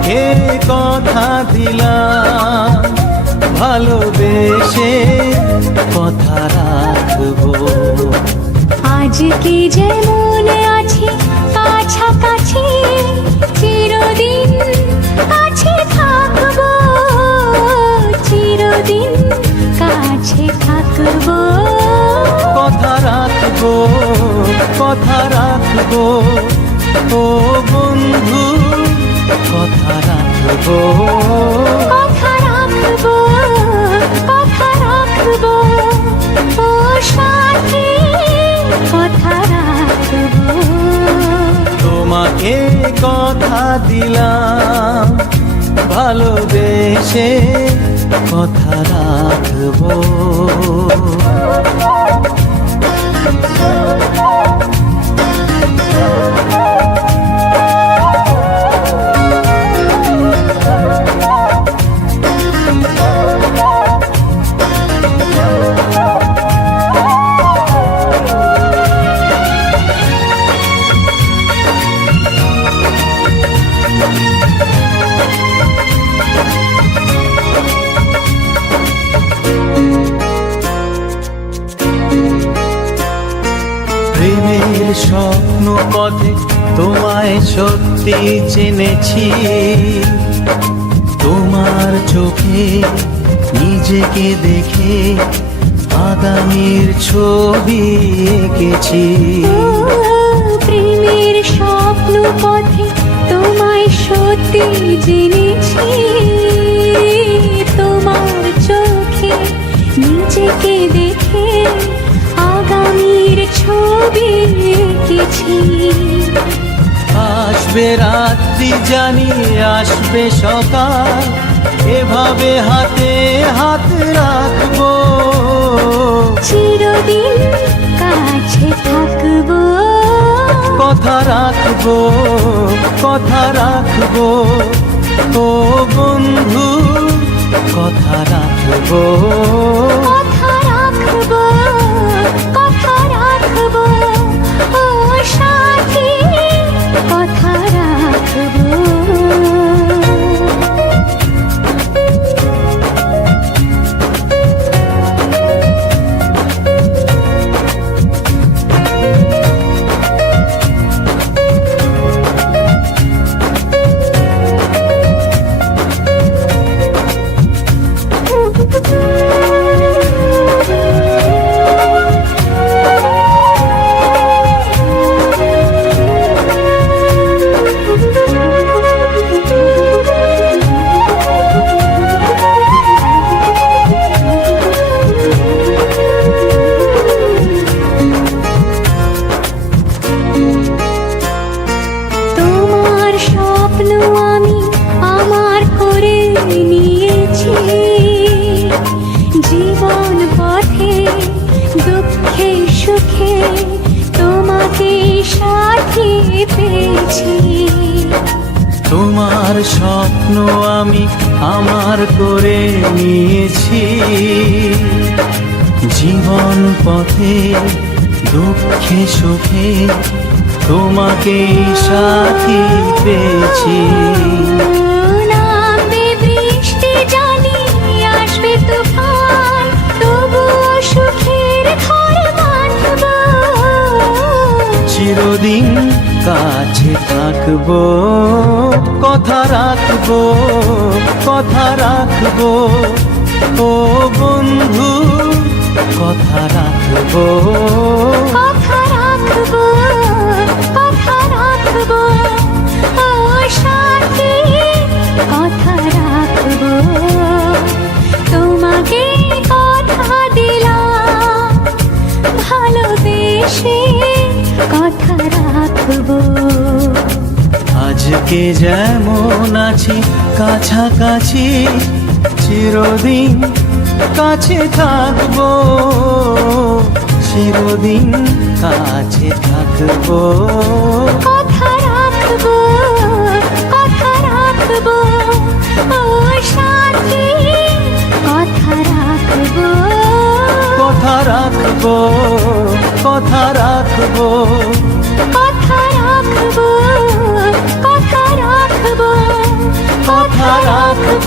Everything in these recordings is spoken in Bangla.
তোমাকে কথা দিলাম, ভালোবেসে কথা রাখবো। আজকে যেমন আছি কাছাকাছি, চিরদিন কাছে থাকবো, চিরদিন কাছে থাকবো। কথা রাখবো, কথা রাখবো, ও বন্ধু কথা রাখবো। কথা রাখবো, কথা রাখবো, ও সাথী কথা রাখবো। তোমাকে কথা দিলাম, ভালোবেসে কথা রাখবো। প্রেমের স্বপ্ন পথে তোমায় সত্যি চিনেছি, তোমার চোখে নিজেকে দেখে আগামীর ছবি এঁকেছি। প্রেমের স্বপ্ন পথে তোমায় সত্যি জেনেছি, তোমার চোখে নিজেকে দেখে আগামীর ছবি এঁকেছি। আসবে রাত্রি জানি আসবে সকাল, এভাবে হাতে হাত রাখবো, চিরদিন কাছে থাকবো। কথা রাখবো, কথা রাখবো, ও বন্ধু কথা রাখবো। কথা রাখবো, কথা রাখবো, ও সাথী কথা রাখবো। তোমার স্বপ্ন আমি আমার করে নিয়েছি, জীবন পথে দুঃখে সুখে তোমাকে সাথী পেয়েছি। তোমার স্বপ্ন আমি আমার করে নিয়েছি, জীবন পথে দুঃখে সুখে তোমাকে সাথী পেয়েছি। নামবে বৃষ্টি জানি আসবে তুফান, তবুও সুখের ঘর বাঁধব, চিরদিন কাছে থাকবো। কথা রাখবো, কথা রাখবো, ও বন্ধু কথা রাখবো। কথা রাখবো, কথা রাখবো, ও সাথী কথা রাখবো। তোমাকে কথা দিলাম, ভালোবেসে কথা রাখবো। আজকে যেমন আছি কাছাকাছি, চিরদিন কাছে থাকবো, চিরদিন কাছে থাকবো। কথা রাখবো, কথা রাখবো, ও সাথী কথা রাখবো। কথা রাখবো, কথা রাখবো, কথা রাখবো, কথা রাখবো, ও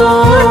রাখবো